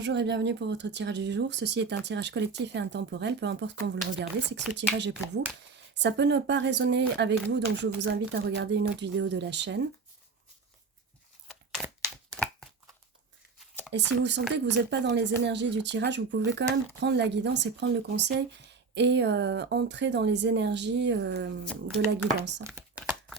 Bonjour et bienvenue pour votre tirage du jour. Ceci est un tirage collectif et intemporel, peu importe quand vous le regardez, c'est que ce tirage est pour vous. Ça peut ne pas résonner avec vous, donc je vous invite à regarder une autre vidéo de la chaîne. Et si vous sentez que vous n'êtes pas dans les énergies du tirage, vous pouvez quand même prendre la guidance et prendre le conseil et entrer dans les énergies de la guidance.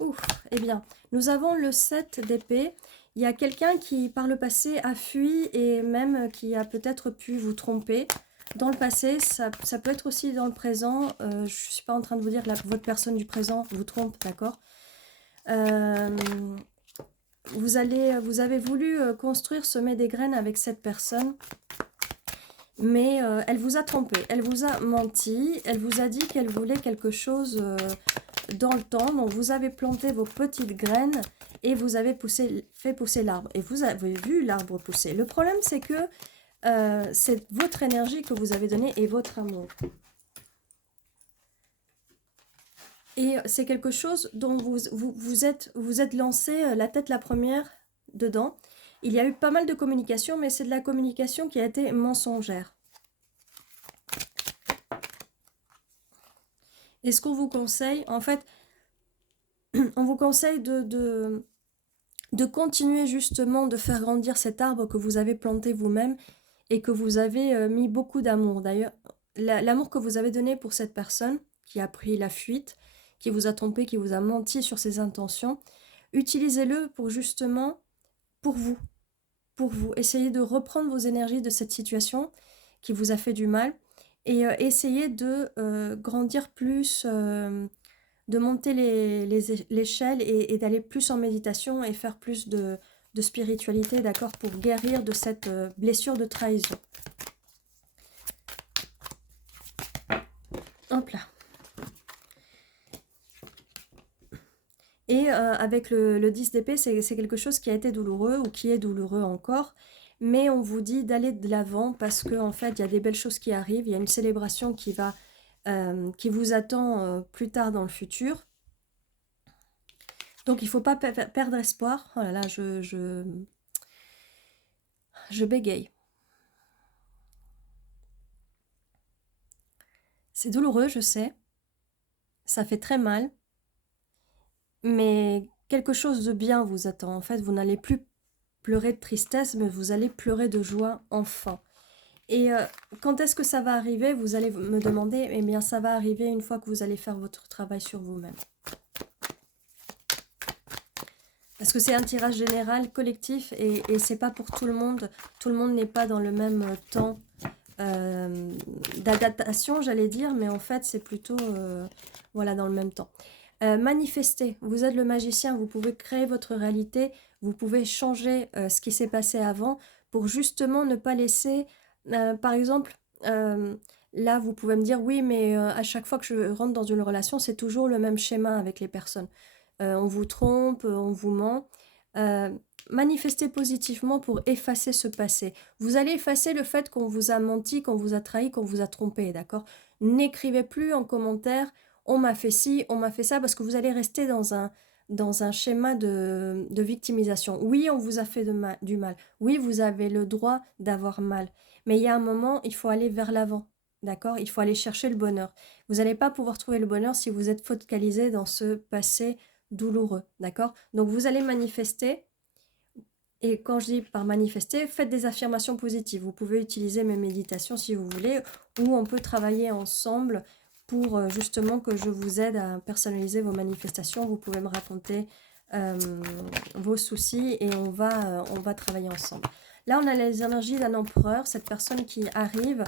Ouf, eh bien, nous avons le 7 d'épée. Il y a quelqu'un qui, par le passé, a fui et même qui a peut-être pu vous tromper. Dans le passé, ça peut être aussi dans le présent. Je ne suis pas en train de vous dire que votre personne du présent vous trompe, d'accord. Vous avez voulu construire, semer des graines avec cette personne. Mais elle vous a trompé, elle vous a menti, elle vous a dit qu'elle voulait quelque chose dans le temps. Donc vous avez planté vos petites graines et vous avez fait pousser l'arbre. Et vous avez vu l'arbre pousser. Le problème, c'est que c'est votre énergie que vous avez donnée et votre amour. Et c'est quelque chose dont vous êtes lancé la tête la première dedans. Il y a eu pas mal de communication, mais c'est de la communication qui a été mensongère. Et ce qu'on vous conseille, en fait, on vous conseille de continuer justement de faire grandir cet arbre que vous avez planté vous-même et que vous avez mis beaucoup d'amour. D'ailleurs, l'amour que vous avez donné pour cette personne qui a pris la fuite, qui vous a trompé, qui vous a menti sur ses intentions, utilisez-le pour justement, pour vous. Essayez de reprendre vos énergies de cette situation qui vous a fait du mal et essayez de grandir plus, de monter l'échelle et d'aller plus en méditation et faire plus de spiritualité, d'accord, pour guérir de cette blessure de trahison. Hop là. Et avec le 10 d'épée, c'est quelque chose qui a été douloureux ou qui est douloureux encore. Mais on vous dit d'aller de l'avant parce qu'en fait, il y a des belles choses qui arrivent. Il y a une célébration qui vous attend plus tard dans le futur. Donc, il ne faut pas perdre espoir. Oh là là, je bégaye. C'est douloureux, je sais. Ça fait très mal. Mais quelque chose de bien vous attend. En fait, vous n'allez plus pleurer de tristesse, mais vous allez pleurer de joie enfin. Et quand est-ce que ça va arriver? Vous allez me demander. Eh bien, ça va arriver une fois que vous allez faire votre travail sur vous-même. Parce que c'est un tirage général, collectif, et c'est pas pour tout le monde. Tout le monde n'est pas dans le même temps d'adaptation, j'allais dire, mais en fait, c'est plutôt voilà, dans le même temps. Manifester, vous êtes le magicien, vous pouvez créer votre réalité, vous pouvez changer ce qui s'est passé avant pour justement ne pas laisser, par exemple, là vous pouvez me dire oui mais à chaque fois que je rentre dans une relation c'est toujours le même schéma avec les personnes. On vous trompe, on vous ment. Manifestez positivement pour effacer ce passé. Vous allez effacer le fait qu'on vous a menti, qu'on vous a trahi, qu'on vous a trompé, d'accord? N'écrivez plus en commentaire « on m'a fait ci, on m'a fait ça » parce que vous allez rester dans un schéma de victimisation. Oui, on vous a fait du mal. Oui, vous avez le droit d'avoir mal. Mais il y a un moment, il faut aller vers l'avant, d'accord? Il faut aller chercher le bonheur. Vous n'allez pas pouvoir trouver le bonheur si vous êtes focalisé dans ce passé douloureux, d'accord? Donc vous allez manifester, et quand je dis par manifester, faites des affirmations positives. Vous pouvez utiliser mes méditations si vous voulez, ou on peut travailler ensemble pour justement que je vous aide à personnaliser vos manifestations. Vous pouvez me raconter vos soucis et on va travailler ensemble. Là, on a les énergies d'un empereur, cette personne qui arrive,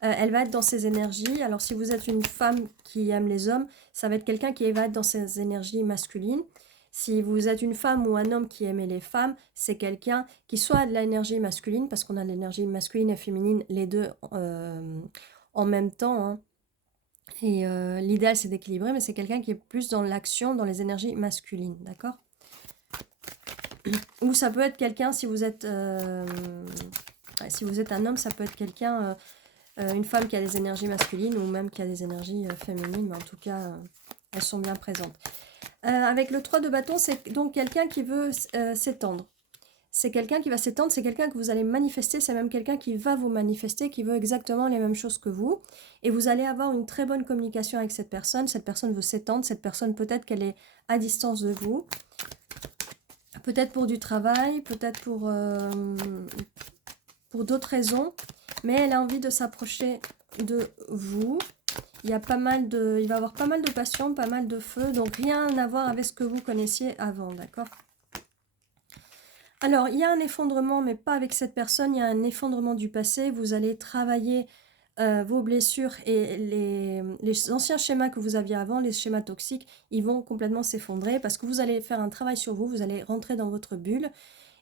elle va être dans ses énergies. Alors, si vous êtes une femme qui aime les hommes, ça va être quelqu'un qui va être dans ses énergies masculines. Si vous êtes une femme ou un homme qui aimait les femmes, c'est quelqu'un qui soit a de l'énergie masculine, parce qu'on a l'énergie masculine et féminine, les deux en même temps, hein. Et l'idéal, c'est d'équilibrer, mais c'est quelqu'un qui est plus dans l'action, dans les énergies masculines, d'accord? Ou ça peut être quelqu'un, si vous êtes un homme, ça peut être quelqu'un, une femme qui a des énergies masculines ou même qui a des énergies féminines, mais en tout cas, elles sont bien présentes. Avec le 3 de bâton, c'est donc quelqu'un qui veut s'étendre. c'est quelqu'un qui va s'étendre, c'est quelqu'un que vous allez manifester, c'est même quelqu'un qui va vous manifester, qui veut exactement les mêmes choses que vous. Et vous allez avoir une très bonne communication avec cette personne veut s'étendre, cette personne peut-être qu'elle est à distance de vous. Peut-être pour du travail, peut-être pour d'autres raisons, mais elle a envie de s'approcher de vous. Il va y avoir pas mal de passion, pas mal de feu, donc rien à voir avec ce que vous connaissiez avant, d'accord? Alors, il y a un effondrement, mais pas avec cette personne, il y a un effondrement du passé. Vous allez travailler vos blessures et les anciens schémas que vous aviez avant, les schémas toxiques, ils vont complètement s'effondrer parce que vous allez faire un travail sur vous, vous allez rentrer dans votre bulle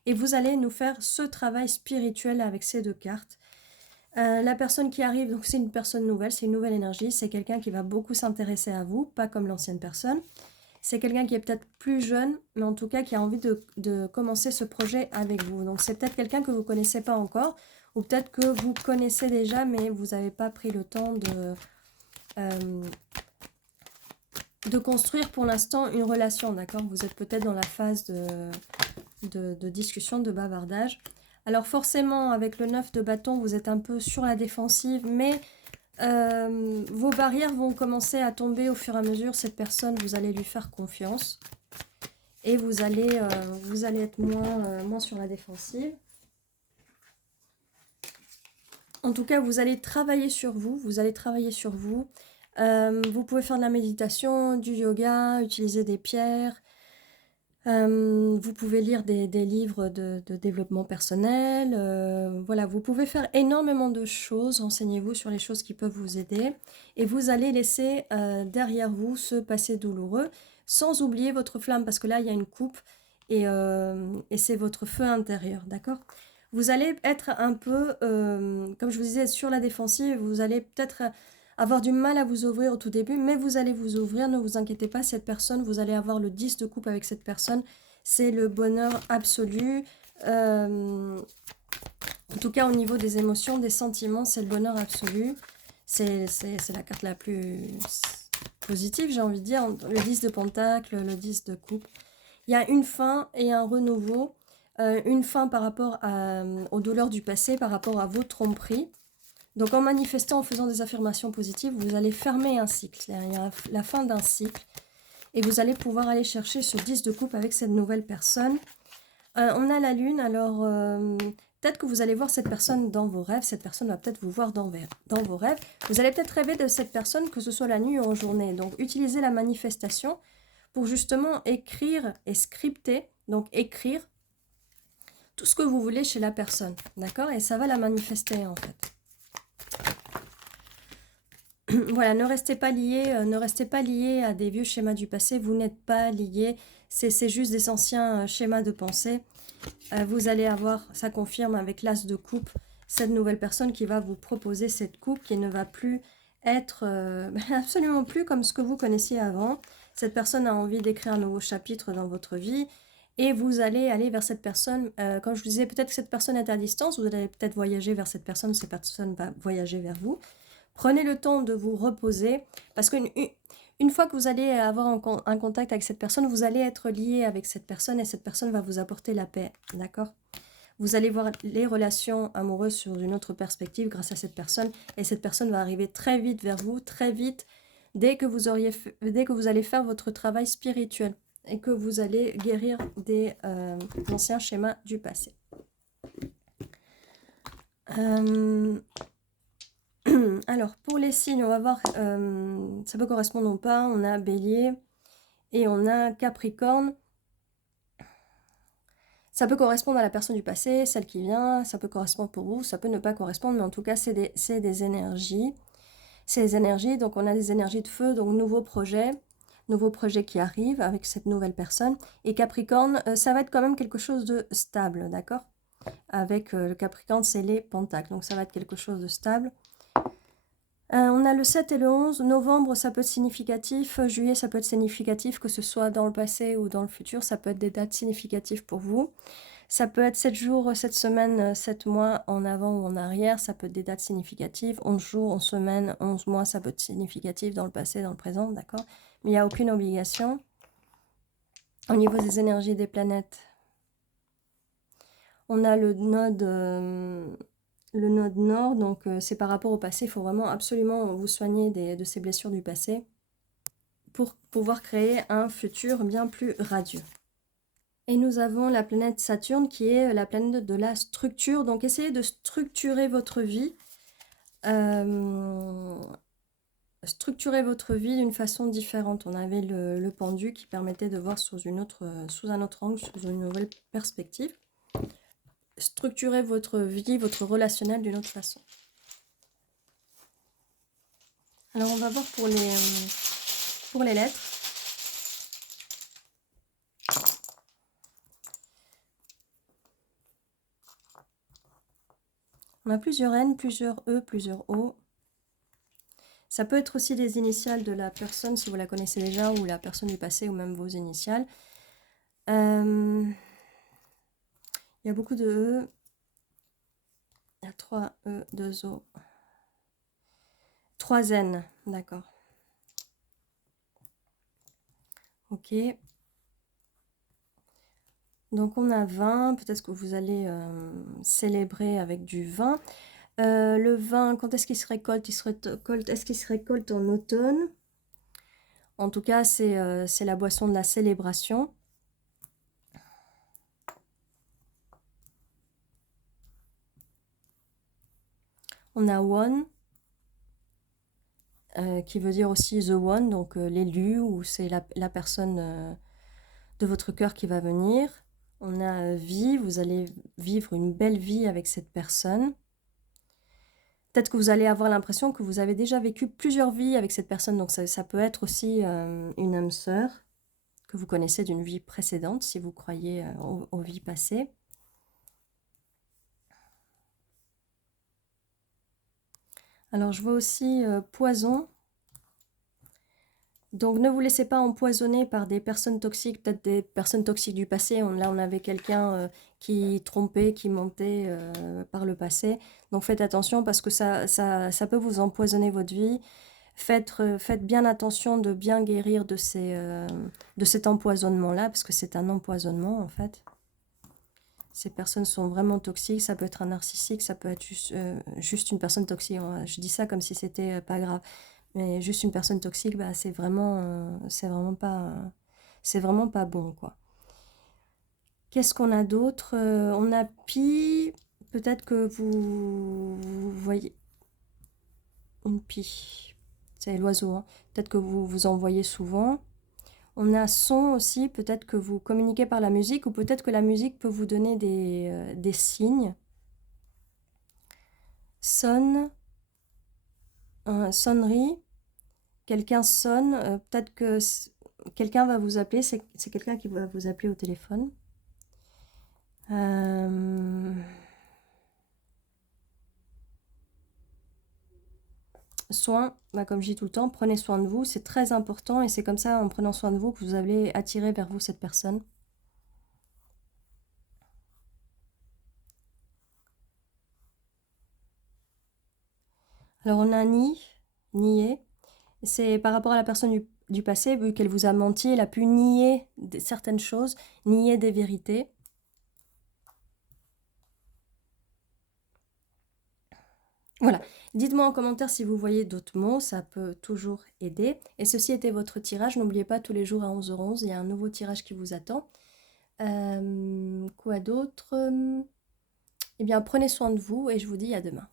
et vous allez nous faire ce travail spirituel avec ces deux cartes. La personne qui arrive, donc c'est une personne nouvelle, c'est une nouvelle énergie, c'est quelqu'un qui va beaucoup s'intéresser à vous, pas comme l'ancienne personne. C'est quelqu'un qui est peut-être plus jeune, mais en tout cas qui a envie de commencer ce projet avec vous. Donc c'est peut-être quelqu'un que vous ne connaissez pas encore, ou peut-être que vous connaissez déjà, mais vous n'avez pas pris le temps de construire pour l'instant une relation, d'accord? Vous êtes peut-être dans la phase de discussion, de bavardage. Alors forcément, avec le 9 de bâton, vous êtes un peu sur la défensive, mais vos barrières vont commencer à tomber au fur et à mesure. Cette personne, vous allez lui faire confiance et vous allez être moins sur la défensive. En tout cas, vous allez travailler sur vous. Vous pouvez faire de la méditation, du yoga, utiliser des pierres. Vous pouvez lire des livres de développement personnel. Voilà, vous pouvez faire énormément de choses. Renseignez-vous sur les choses qui peuvent vous aider. Et vous allez laisser derrière vous ce passé douloureux, sans oublier votre flamme, parce que là, il y a une coupe et c'est votre feu intérieur, d'accord? Vous allez être un peu, comme je vous disais, sur la défensive. Vous allez peut-être avoir du mal à vous ouvrir au tout début, mais vous allez vous ouvrir, ne vous inquiétez pas, cette personne, vous allez avoir le 10 de coupe avec cette personne, c'est le bonheur absolu, en tout cas au niveau des émotions, des sentiments, c'est le bonheur absolu, c'est la carte la plus positive, j'ai envie de dire, le 10 de pentacle, le 10 de coupe, il y a une fin et un renouveau, une fin par rapport aux douleurs du passé, par rapport à vos tromperies. Donc en manifestant, en faisant des affirmations positives, vous allez fermer un cycle. Il y a la fin d'un cycle. Et vous allez pouvoir aller chercher ce 10 de coupe avec cette nouvelle personne. On a la lune, alors peut-être que vous allez voir cette personne dans vos rêves. Cette personne va peut-être vous voir dans vos rêves. Vous allez peut-être rêver de cette personne, que ce soit la nuit ou en journée. Donc utilisez la manifestation pour justement écrire et scripter. Donc écrire tout ce que vous voulez chez la personne. D'accord? Et ça va la manifester en fait. Voilà, ne restez pas liés à des vieux schémas du passé, vous n'êtes pas liés, c'est juste des anciens schémas de pensée. Vous allez avoir, ça confirme avec l'as de coupe, cette nouvelle personne qui va vous proposer cette coupe qui ne va plus être absolument plus comme ce que vous connaissiez avant. Cette personne a envie d'écrire un nouveau chapitre dans votre vie et vous allez aller vers cette personne. Comme je vous disais, peut-être que cette personne est à distance, vous allez peut-être voyager vers cette personne va voyager vers vous. Prenez le temps de vous reposer parce qu'une fois que vous allez avoir un contact avec cette personne, vous allez être lié avec cette personne et cette personne va vous apporter la paix, d'accord? Vous allez voir les relations amoureuses sur une autre perspective grâce à cette personne et cette personne va arriver très vite vers vous, très vite, dès que vous allez faire votre travail spirituel et que vous allez guérir des anciens schémas du passé. Alors, pour les signes, on va voir, ça peut correspondre ou pas. On a Bélier et on a Capricorne. Ça peut correspondre à la personne du passé, celle qui vient, ça peut correspondre pour vous, ça peut ne pas correspondre, mais en tout cas, c'est des énergies. C'est des énergies, donc on a des énergies de feu, donc nouveau projet qui arrive avec cette nouvelle personne. Et Capricorne, ça va être quand même quelque chose de stable, d'accord? Avec le Capricorne, c'est les pentacles, donc ça va être quelque chose de stable. On a le 7 et le 11. Novembre, ça peut être significatif. Juillet, ça peut être significatif, que ce soit dans le passé ou dans le futur. Ça peut être des dates significatives pour vous. Ça peut être 7 jours, 7 semaines, 7 mois en avant ou en arrière. Ça peut être des dates significatives. 11 jours, 11 semaines, 11 mois, ça peut être significatif dans le passé, dans le présent, d'accord? Mais il n'y a aucune obligation. Au niveau des énergies des planètes, On a le node nord, donc c'est par rapport au passé. Il faut vraiment absolument vous soigner de ces blessures du passé pour pouvoir créer un futur bien plus radieux. Et nous avons la planète Saturne qui est la planète de la structure. Donc essayez de structurer votre vie. Structurer votre vie d'une façon différente. On avait le pendu qui permettait de voir sous un autre angle, sous une nouvelle perspective. Structurez votre vie, votre relationnel d'une autre façon. Alors on va voir pour les lettres. On a plusieurs N, plusieurs E, plusieurs O. Ça peut être aussi les initiales de la personne, si vous la connaissez déjà, ou la personne du passé, ou même vos initiales. Il y a beaucoup de E. Il y a 3 E, 2 O. 3 N, d'accord. Ok. Donc on a vin, peut-être que vous allez célébrer avec du vin. Le vin, quand est-ce qu'il se récolte? Est-ce qu'il se récolte en automne? En tout cas, c'est la boisson de la célébration. On a one, qui veut dire aussi the one, donc l'élu, ou c'est la personne de votre cœur qui va venir. On a vie, vous allez vivre une belle vie avec cette personne. Peut-être que vous allez avoir l'impression que vous avez déjà vécu plusieurs vies avec cette personne, donc ça peut être aussi une âme sœur que vous connaissez d'une vie précédente, si vous croyez aux vies passées. Alors, je vois aussi poison. Donc, ne vous laissez pas empoisonner par des personnes toxiques, peut-être des personnes toxiques du passé. Là, on avait quelqu'un qui trompait, qui mentait par le passé. Donc, faites attention parce que ça peut vous empoisonner votre vie. Faites bien attention de bien guérir de cet empoisonnement-là, parce que c'est un empoisonnement, en fait. Ces personnes sont vraiment toxiques. Ça peut être un narcissique, ça peut être juste une personne toxique. Je dis ça comme si c'était pas grave. Mais juste une personne toxique, bah, c'est vraiment pas bon, quoi. Qu'est-ce qu'on a d'autre? On a pie. Peut-être que vous voyez une pie. C'est l'oiseau, hein. Peut-être que vous en voyez souvent. On a son aussi. Peut-être que vous communiquez par la musique, ou peut-être que la musique peut vous donner des signes. Sonne. Sonnerie. Quelqu'un sonne, peut-être que quelqu'un va vous appeler, c'est quelqu'un qui va vous appeler au téléphone. Soin, bah, comme je dis tout le temps, prenez soin de vous, c'est très important, et c'est comme ça, en prenant soin de vous, que vous allez attirer vers vous cette personne. Alors on a nier, c'est par rapport à la personne du passé, vu qu'elle vous a menti, elle a pu nier certaines choses, nier des vérités. Voilà, dites-moi en commentaire si vous voyez d'autres mots, ça peut toujours aider. Et ceci était votre tirage, n'oubliez pas, tous les jours à 11h11, il y a un nouveau tirage qui vous attend. Quoi d'autre? Eh bien, prenez soin de vous et je vous dis à demain.